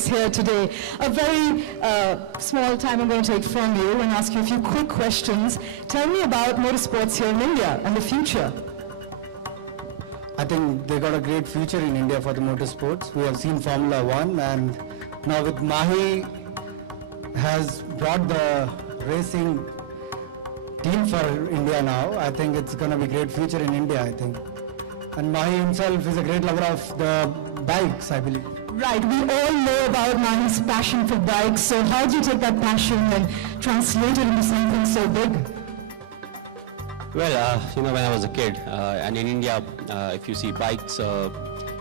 us here today. A very small time I'm going to take from you and ask you a few quick questions. Tell me about motorsports here in India and the future. I think they got a great future in India for the motorsports. We have seen Formula 1, and now with Mahi has brought the racing team for India now. I think it's going to be a great future in India, I think. And Mahi himself is a great lover of the bikes, I believe. Right, we all know about Mahi's passion for bikes, so how do you take that passion and translate it into something so big? Well, when I was a kid, and in India, if you see bikes,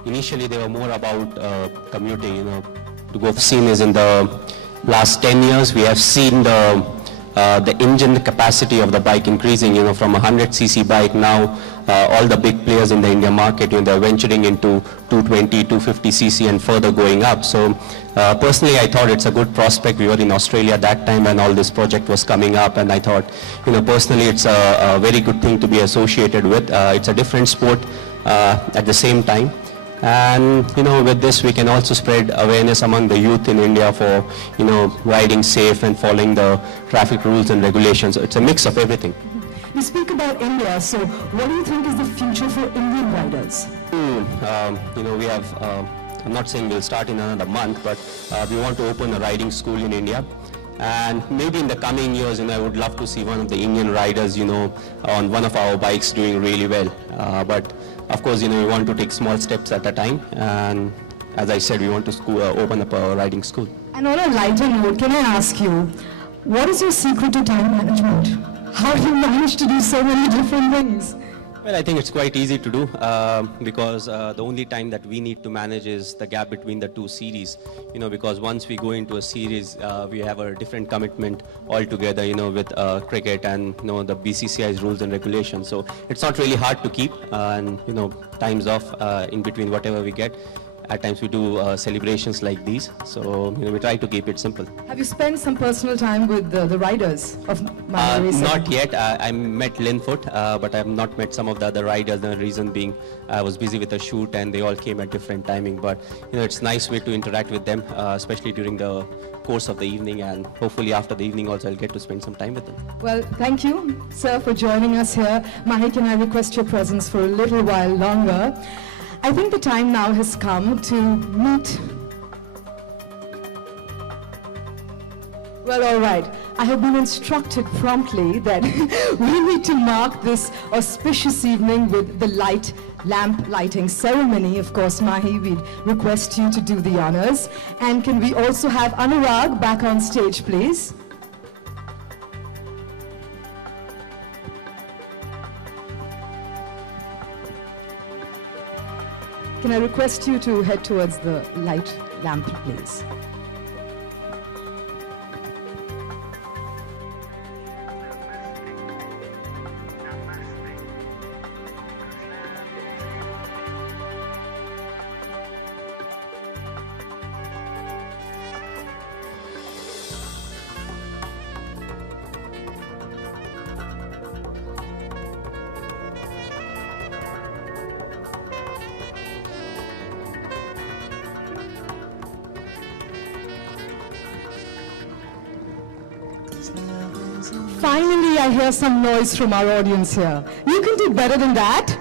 initially they were more about commuting, to go. Seen is in the last 10 years, we have seen the engine capacity of the bike increasing, from a 100cc bike now, all the big players in the India market, they're venturing into 220, 250cc and further going up. So personally, I thought it's a good prospect. We were in Australia at that time when all this project was coming up, and I thought, personally, it's a very good thing to be associated with. It's a different sport at the same time. And with this we can also spread awareness among the youth in India for riding safe and following the traffic rules and regulations. It's a mix of everything. You speak about India, so what do you think is the future for Indian riders? We have, I'm not saying we'll start in another month, but we want to open a riding school in India. And maybe in the coming years, I would love to see one of the Indian riders, on one of our bikes doing really well. But of course, we want to take small steps at a time. And as I said, we want to open up a riding school. And on a lighter note, can I ask you, what is your secret to time management? How do you manage to do so many different things? Well, I think it's quite easy to do because the only time that we need to manage is the gap between the two series. Because once we go into a series, we have a different commitment altogether, with cricket and the BCCI's rules and regulations. So it's not really hard to keep, and times off in between whatever we get. At times we do celebrations like these, so we try to keep it simple. Have you spent some personal time with the riders of Mahi Racing? Not yet. I met Linfoot, but I have not met some of the other riders. The reason being, I was busy with a shoot and they all came at different timing. But it's a nice way to interact with them, especially during the course of the evening, and hopefully after the evening also I'll get to spend some time with them. Well, thank you, sir, for joining us here. Mahi, can I request your presence for a little while longer? I think the time now has come to meet. Well, all right. I have been instructed promptly that we need to mark this auspicious evening with the lamp lighting ceremony. Of course, Mahi, we'd request you to do the honors. And can we also have Anurag back on stage, please? Can I request you to head towards the light lamp, please? Finally, I hear some noise from our audience here. You can do better than that.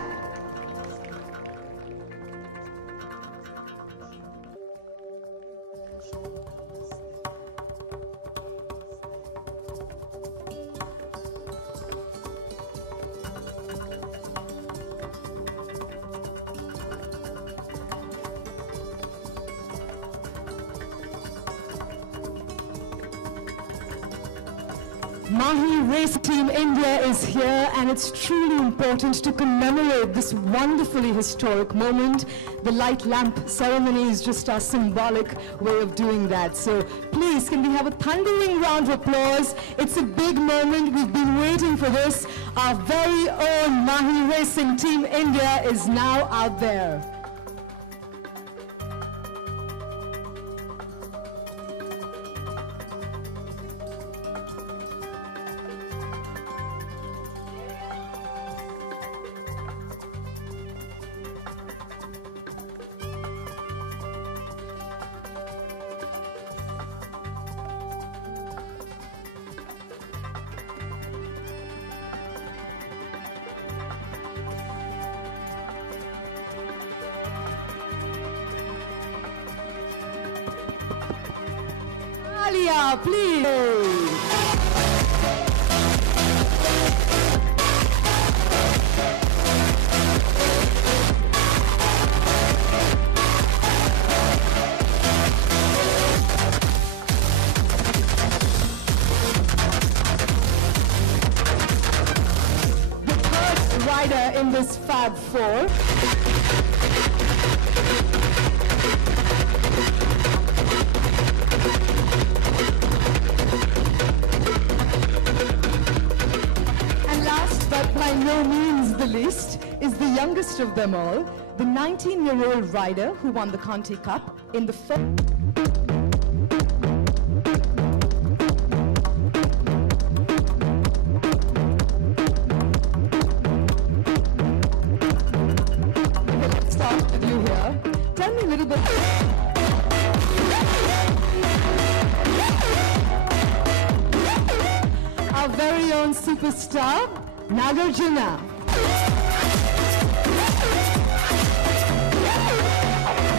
Mahi Racing Team India is here, and it's truly important to commemorate this wonderfully historic moment. The light lamp ceremony is just a symbolic way of doing that. So please, can we have a thundering round of applause? It's a big moment. We've been waiting for this. Our very own Mahi Racing Team India is now out there. Talia, please. Rider in this Fab Four. And last but by no means the least is the youngest of them all, the 19-year-old rider who won the Conti Cup in the first. Tell me a little bit. Our very own superstar, Nagarjuna.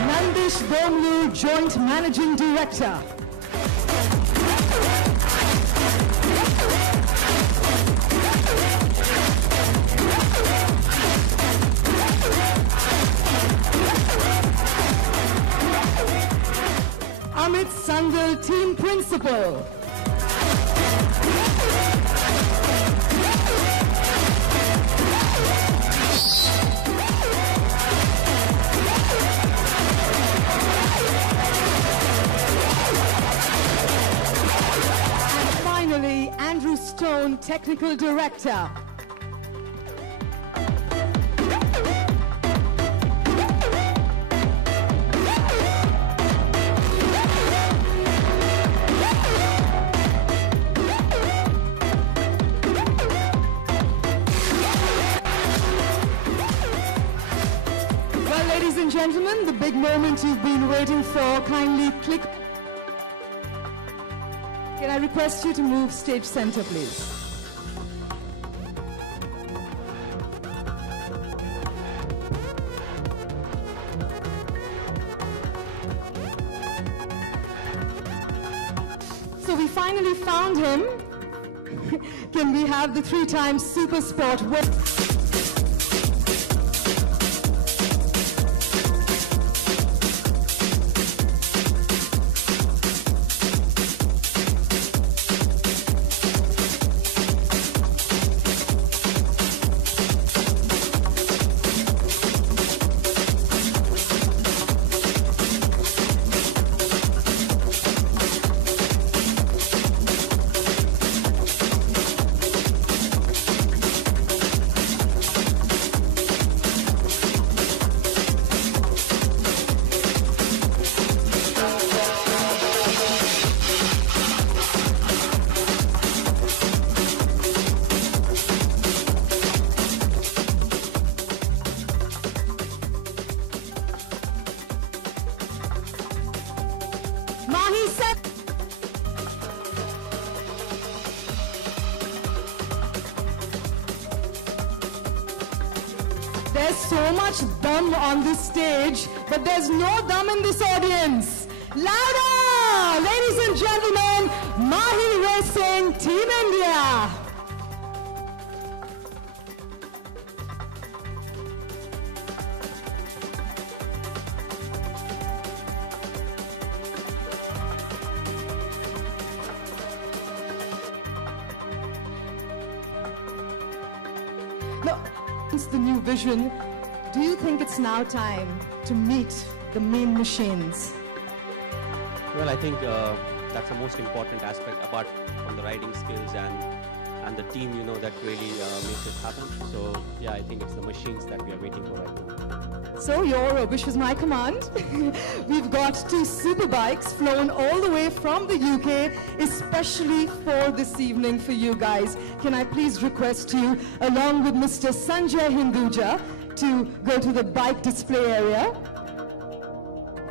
Nandish Bomlu, Joint Managing Director. Amit Sandal, Team Principal. And finally, Andrew Stone, Technical Director. Ladies and gentlemen, the big moment you've been waiting for, kindly click. Can I request you to move stage center, please? So we finally found him. Can we have the three-time Super Sport winner? Mahi set. There's so much dum on this stage, but there's no dum in this audience. Louder! Ladies and gentlemen, Mahi Racing Team India. Now, since the new vision, do you think it's now time to meet the main machines? Well, I think that's the most important aspect apart from the riding skills and the team, you know, that really makes it happen. So, yeah, I think it's the machines that we are waiting for right now. So your wish is my command. We've got 2 super bikes flown all the way from the UK, especially for this evening for you guys. Can I please request you, along with Mr. Sanjay Hinduja, to go to the bike display area?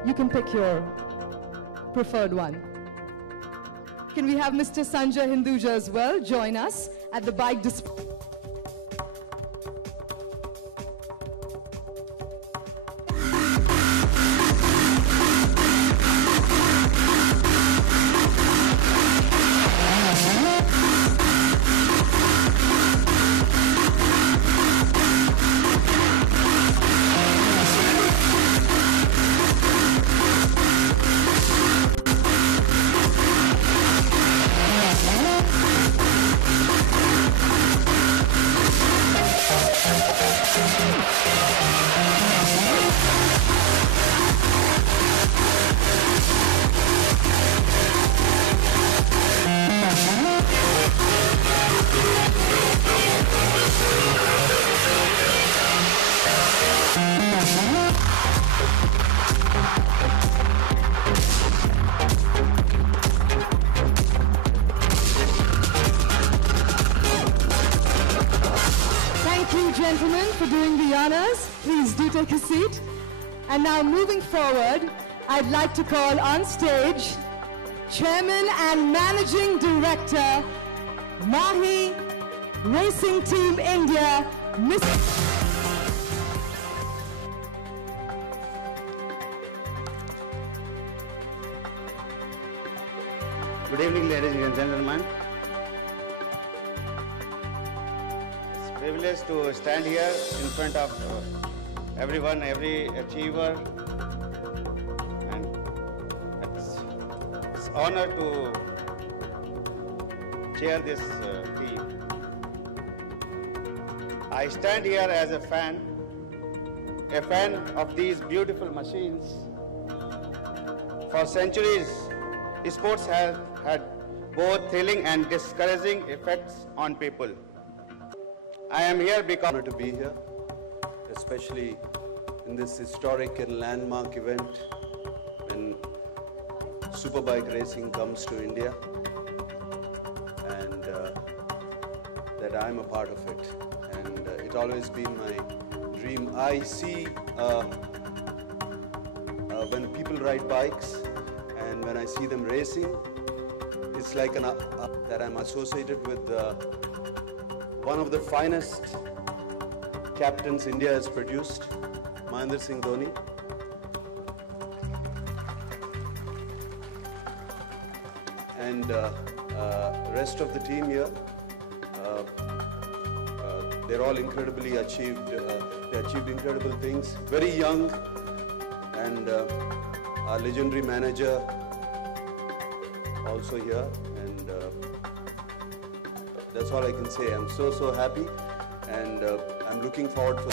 You can pick your preferred one. Can we have Mr. Sanjay Hinduja as well join us at the bike display? gentlemen, for doing the honors. Please do take a seat. And now moving forward, I'd like to call on stage Chairman and Managing Director, Mahi Racing Team India, Mr. Good evening, ladies and gentlemen. It's a privilege to stand here in front of everyone, every achiever, and it's an honor to chair this team. I stand here as a fan of these beautiful machines. For centuries, sports have had both thrilling and discouraging effects on people. I am here because to be here, especially in this historic and landmark event when superbike racing comes to India, and that I'm a part of it. And it's always been my dream. I see when people ride bikes, and when I see them racing, it's like that I'm associated with one of the finest captains India has produced, Mahendra Singh Dhoni. And rest of the team here, they're all incredibly achieved. They achieved incredible things. Very young, and our legendary manager also here, and that's all I can say. I'm so happy, and I'm looking forward for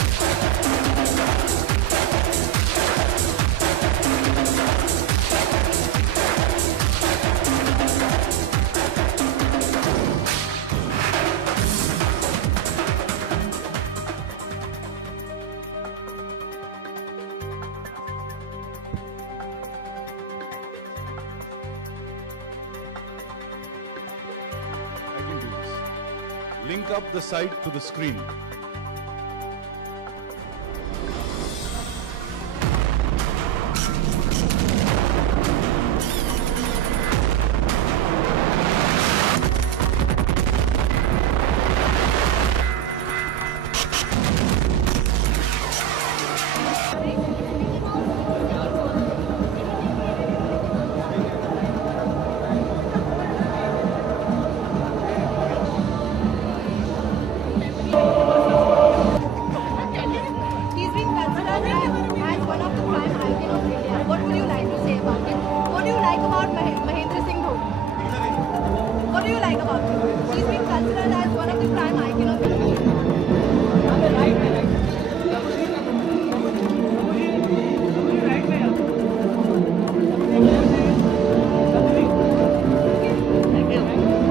link up the site to the screen. Mahendra Singh Dhoni. What do you like about him? He's been considered as one of the prime icon of India.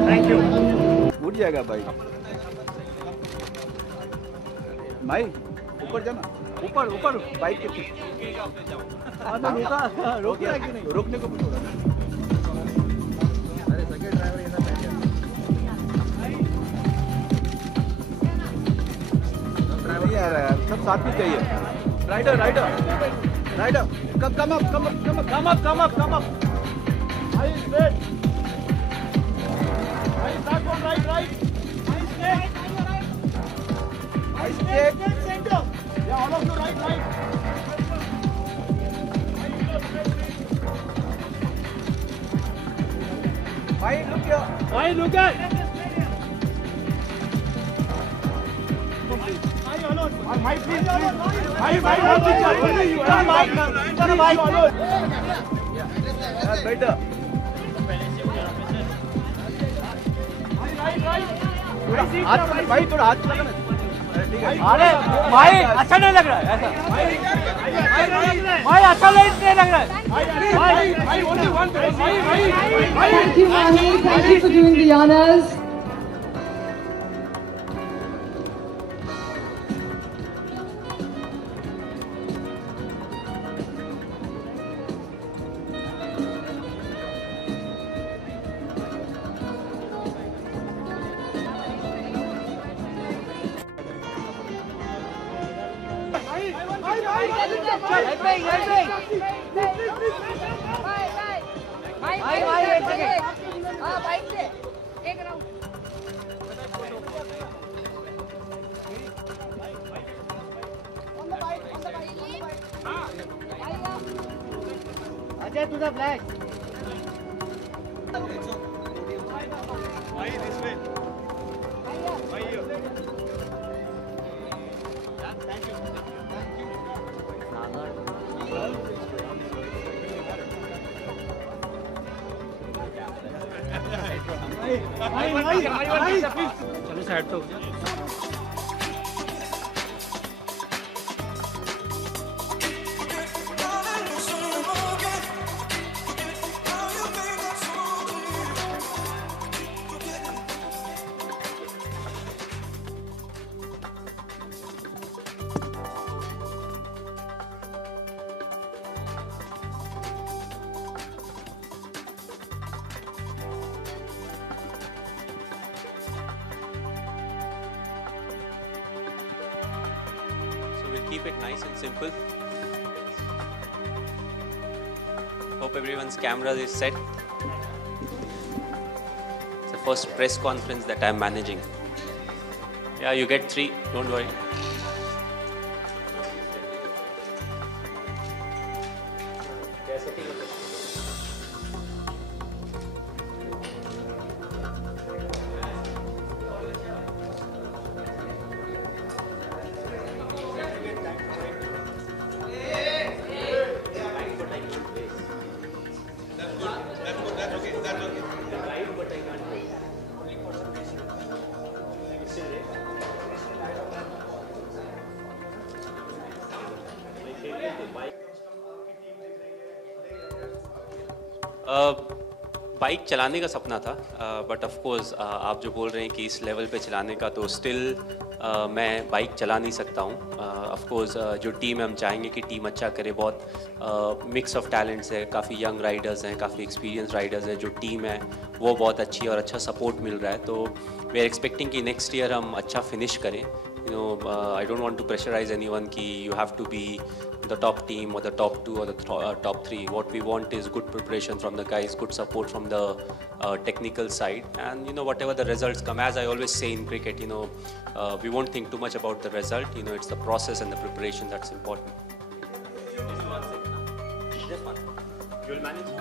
Thank you. उठ जाएगा भाई भाई ऊपर जाना ऊपर ऊपर bike के पीछे रोका रोकने को अरे सेकंड ड्राइवर ये सब ड्राइवर ही आ रहा है सब साथ में चाहिए rider rider rider come up eye straight I start from right eye straight centre या all of you right Why look here? Why look at? My please. My That's better. भाई थोड़ा हाथ लगाना अरे भाई अच्छा नहीं लग रहा है ऐसा भाई अच्छा नहीं लग रहा है Thank you, Mahi. Thank you for doing the honors. Ajay, to the flag. Mahi this way. Mahi here. Thank you. चलो साइड पे हो जा. Keep it nice and simple. Hope everyone's camera is set. It's the first press conference that I'm managing. Yeah, you get 3, don't worry. Bike चलाने का सपना था, but of course आप जो बोल रहे हैं कि इस लेवल पे चलाने का, तो स्टिल मैं बाइक चला नहीं सकता हूँ. ऑफ कोर्स जो टीम है, हम चाहेंगे कि टीम अच्छा करे. बहुत मिक्स ऑफ टैलेंट्स है, काफ़ी यंग राइडर्स हैं, काफ़ी एक्सपीरियंस राइडर्स हैं. जो टीम है वो बहुत अच्छी और अच्छा सपोर्ट मिल रहा है. तो वी आर एक्सपेक्टिंग कि नेक्स्ट ईयर हम अच्छा फिनिश करें. I don't want to pressurize anyone कि you have to be the top team or the top 2 or the top 3. What we want is good preparation from the guys, good support from the technical side, and whatever the results come. As I always say in cricket, we won't think too much about the result. It's the process and the preparation that's important. Just one. You'll manage.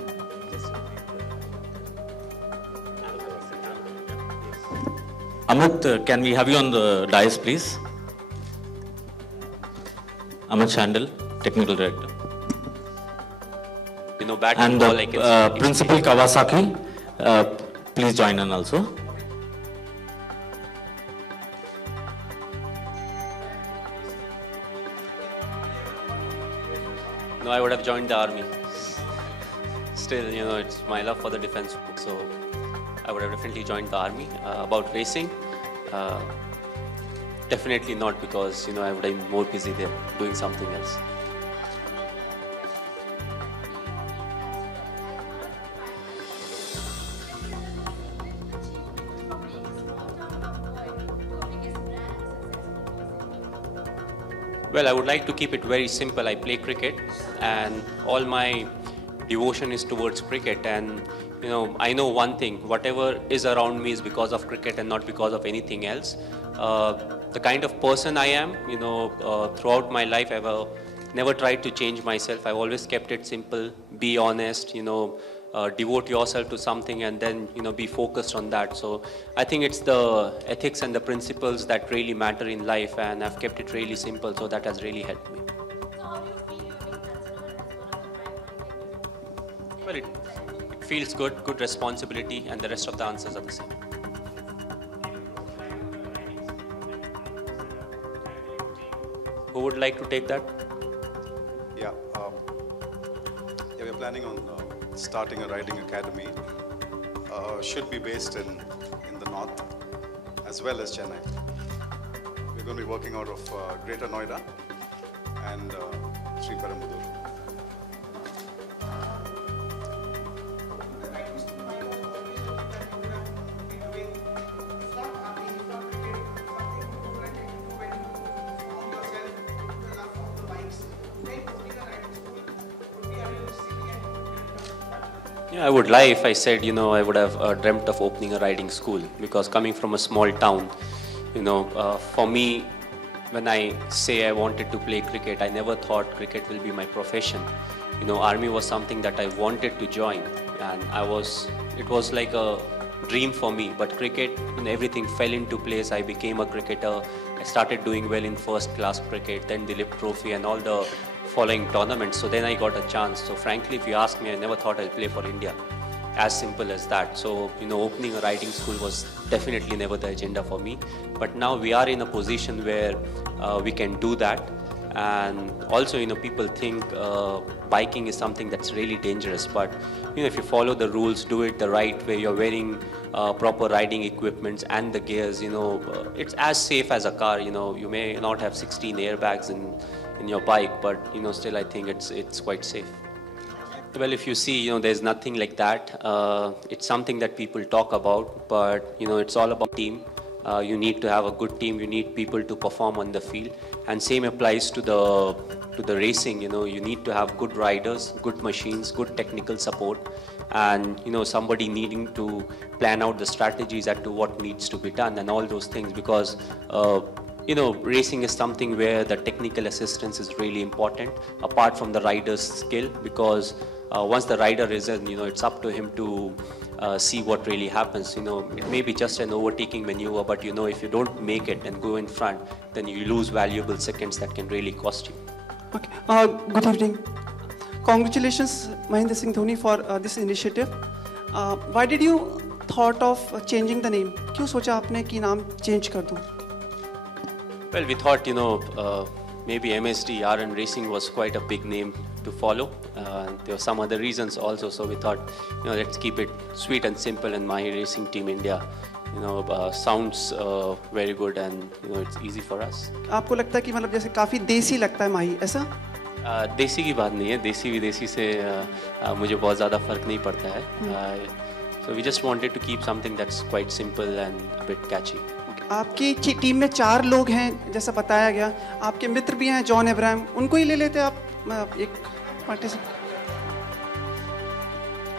Amit, can we have you on the dais, please? Amit Chandel, Technical Director. Bat and ball, I can Principal Kawasaki, please join in also. No, I would have joined the army. Still, it's my love for the defense, so I would have definitely joined the army. About racing, definitely not, because I would have been more busy there doing something else. Well, I would like to keep it very simple. I play cricket, and all my devotion is towards cricket. And I know one thing: whatever is around me is because of cricket and not because of anything else. The kind of person I am, throughout my life, I've never tried to change myself. I've always kept it simple. Be honest. Devote yourself to something, and then be focused on that. So I think it's the ethics and the principles that really matter in life, and I've kept it really simple, so that has really helped me. So how do you feel you have been considered as one of the prime Well, it feels good responsibility, and the rest of the answers are the same. Who would like to take that? Yeah, we're planning on starting a riding academy. Should be based in the north as well as Chennai. We're going to be working out of Greater Noida and Sri Perambudur. Yeah, I would lie if I said, I would have dreamt of opening a riding school, because coming from a small town, for me, when I say I wanted to play cricket, I never thought cricket will be my profession. Army was something that I wanted to join, and it was like a dream for me. But cricket, everything fell into place. I became a cricketer. I started doing well in first class cricket, then the Lip Trophy and all the following tournaments. So then I got a chance. So frankly, if you ask me, I never thought I'll play for India. As simple as that. So, opening a riding school was definitely never the agenda for me. But now we are in a position where we can do that. And also, people think biking is something that's really dangerous. But, if you follow the rules, do it the right way, you're wearing proper riding equipments and the gears, it's as safe as a car. You may not have 16 airbags in your bike, but, still I think it's quite safe. Well, if you see, there's nothing like that. It's something that people talk about, but, it's all about team. You need to have a good team. You need people to perform on the field. And same applies to the racing. You need to have good riders, good machines, good technical support, and, somebody needing to plan out the strategies as to what needs to be done and all those things, because racing is something where the technical assistance is really important, apart from the rider's skill, because once the rider is in, it's up to him to see what really happens. It may be just an overtaking maneuver, but if you don't make it and go in front, then you lose valuable seconds that can really cost you. Okay. Good evening. Congratulations, Mahendra Singh Dhoni, for this initiative. Why did you thought of changing the name? क्यों सोचा आपने कि नाम change कर दूं? Well, we thought, maybe MSD RN Racing was quite a big name to follow. There were some other reasons also, so we thought, let's keep it sweet and simple, and Mahi Racing Team India, sounds very good, and it's easy for us. आपको लगता है कि मतलब जैसे काफी देसी लगता है माही, ऐसा? देसी की बात नहीं है, देसी विदेशी से मुझे बहुत ज़्यादा फर्क नहीं पड़ता है. So we just wanted to keep something that's quite simple and a bit catchy. आपकी टीम में 4 लोग हैं, जैसा बताया गया. आपके मित्र भी हैं, जॉन अब्राहम, उनको ही ले लेते आप एक पार्टिसिपेंट.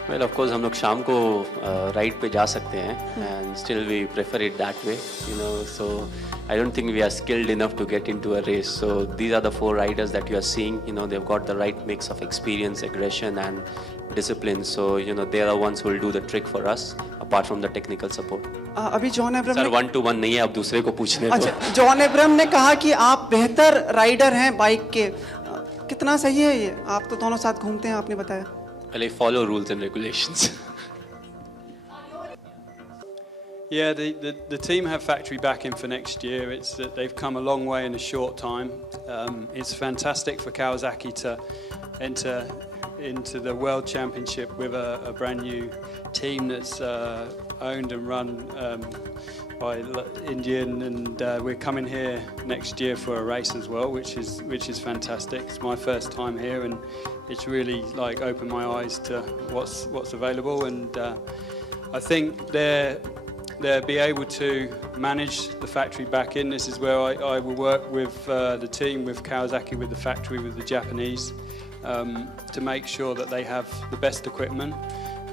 Well, of course, हम लोग शाम को राइड पे जा सकते हैं, and still we prefer it that way, so I don't think we are skilled enough to get into a race. So these are the 4 riders that you are seeing. They've got the right mix of experience, aggression and discipline. So they are the ones who will do the trick for us, apart from the technical support. अभी John Abraham sir 1-to-1 नहीं है, आप दूसरे को पूछने दो. अच्छा, John Abraham ने कहा कि आप बेहतर राइडर हैं बाइक के. कितना सही है ये? आप तो दोनों साथ घूमते हैं, आपने बताया. Well, I follow rules and regulations. Yeah, the team have factory backing for next year. It's that they've come a long way in a short time. It's fantastic for Kawasaki to enter into the World Championship with a brand new team that's owned and run by Indian, and we're coming here next year for a race as well, which is fantastic. It's my first time here, and it's really like opened my eyes to what's available, and I think they'll be able to manage the factory back in. This is where I will work with the team, with Kawasaki, with the factory, with the Japanese, to make sure that they have the best equipment.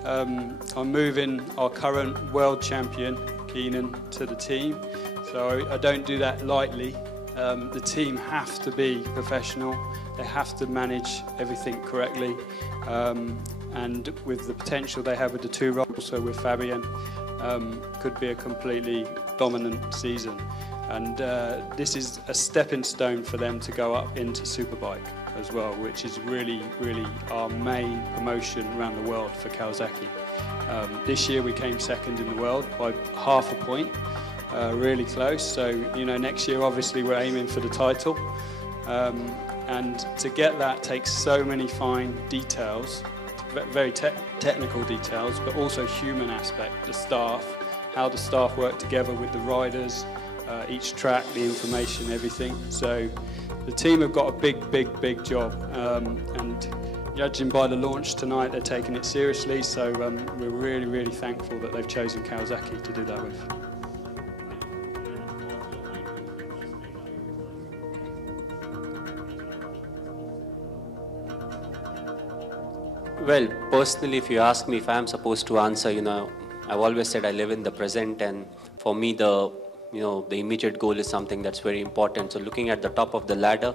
I'm moving our current world champion, Keenan, to the team, so I don't do that lightly. The team have to be professional. They have to manage everything correctly, and with the potential they have with the 2 roles, so with Fabian, could be a completely dominant season, and this is a stepping stone for them to go up into Superbike as well, which is really our main promotion around the world for Kawasaki. This year we came second in the world by half a point, really close, so next year obviously we're aiming for the title, and to get that takes so many fine details, very technical details, but also human aspect, the staff, how the staff work together with the riders, each track, the information, everything. So the team have got a big job, and judging by the launch tonight, they're taking it seriously, so we're really thankful that they've chosen Kawasaki to do that with. Well, personally, if you ask me if I'm supposed to answer, I've always said I live in the present, and for me, the immediate goal is something that's very important. So looking at the top of the ladder,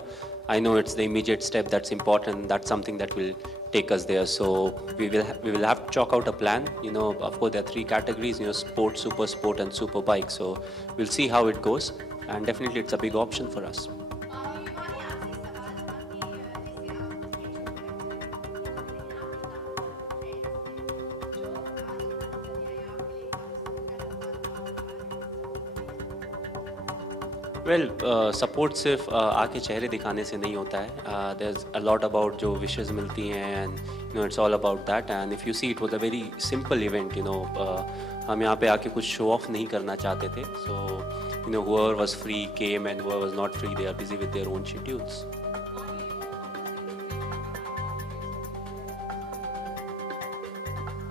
I know it's the immediate step that's important. That's something that will take us there. So we will have to chalk out a plan. Of course, there are 3 categories, sport, super sport, and super bike. So we'll see how it goes, and definitely it's a big option for us. Well, support सिर्फ आके चेहरे दिखाने से नहीं होता है. There's a lot about जो wishes मिलती हैं, and it's all about that. And if you see, it was a very simple event. हम यहाँ पे आके कुछ show off नहीं करना चाहते थे. So whoever was free came, and whoever was not free, they are busy with their own schedules.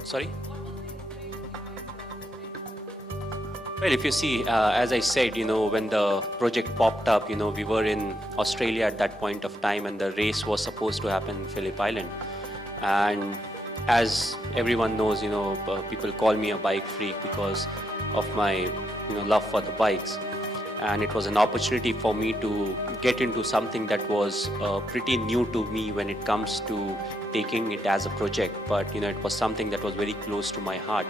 Sorry? Well, if you see, as I said, when the project popped up, we were in Australia at that point of time, and the race was supposed to happen in Phillip Island. And as everyone knows, people call me a bike freak because of my, love for the bikes. And it was an opportunity for me to get into something that was pretty new to me when it comes to taking it as a project. But, it was something that was very close to my heart.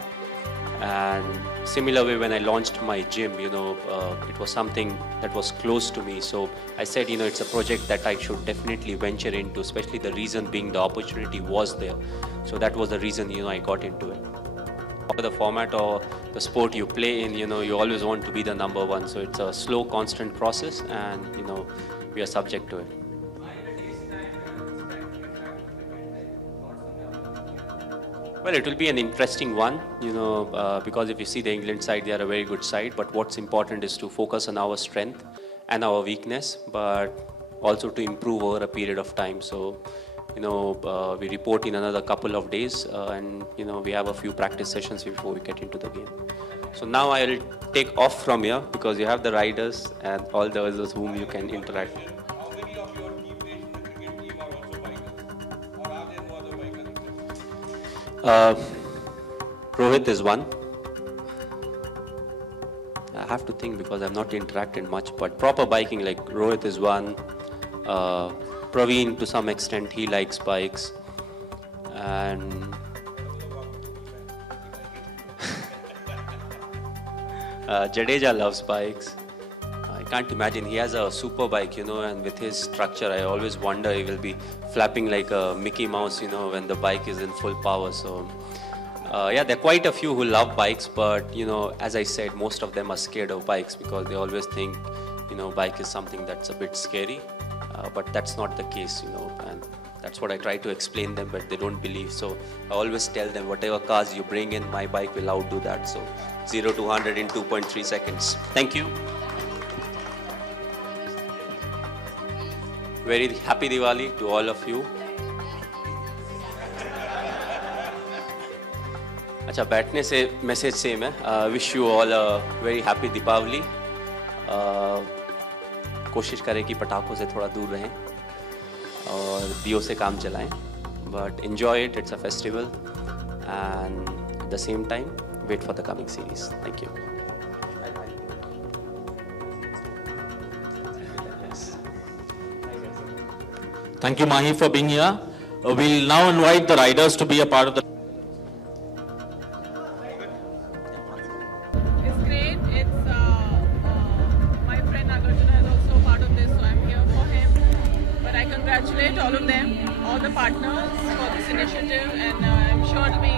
And similar way, when I launched my gym, it was something that was close to me. So I said, it's a project that I should definitely venture into, especially the reason being the opportunity was there. So that was the reason, I got into it. The format or the sport you play in, you always want to be the number one. So it's a slow, constant process, and, we are subject to it. Well, it will be an interesting one, because if you see the England side, they are a very good side. But what's important is to focus on our strength and our weakness, but also to improve over a period of time. So, we report in another couple of days, and, we have a few practice sessions before we get into the game. So now I'll take off from here because you have the riders and all the others whom you can interact with. Rohit is one. I have to think because I've not interacted much, but proper biking, like Rohit is one. Praveen, to some extent, he likes bikes. And Jadeja loves bikes. I can't imagine, he has a super bike, and with his structure, I always wonder he will be flapping like a Mickey Mouse, when the bike is in full power. So, yeah, there are quite a few who love bikes, but, as I said, most of them are scared of bikes because they always think, bike is something that's a bit scary. But that's not the case, and that's what I try to explain them, but they don't believe. So I always tell them, whatever cars you bring in, my bike will outdo that. So 0 to 100 in 2.3 seconds. Thank you. Very happy Diwali to all of you. अच्छा, बैठने से message same है. Wish you all a very happy Deepavali. कोशिश करें कि पटाखों से थोड़ा दूर रहें और दियों से काम चलाएं. But enjoy it. It's a festival, and at the same time, wait for the coming series. Thank you. Thank you, Mahi, for being here. We'll now invite the riders to be a part of the... It's great. It's my friend Nagarjuna is also part of this, so I'm here for him. But I congratulate all of them, all the partners for this initiative, and I'm sure it'll be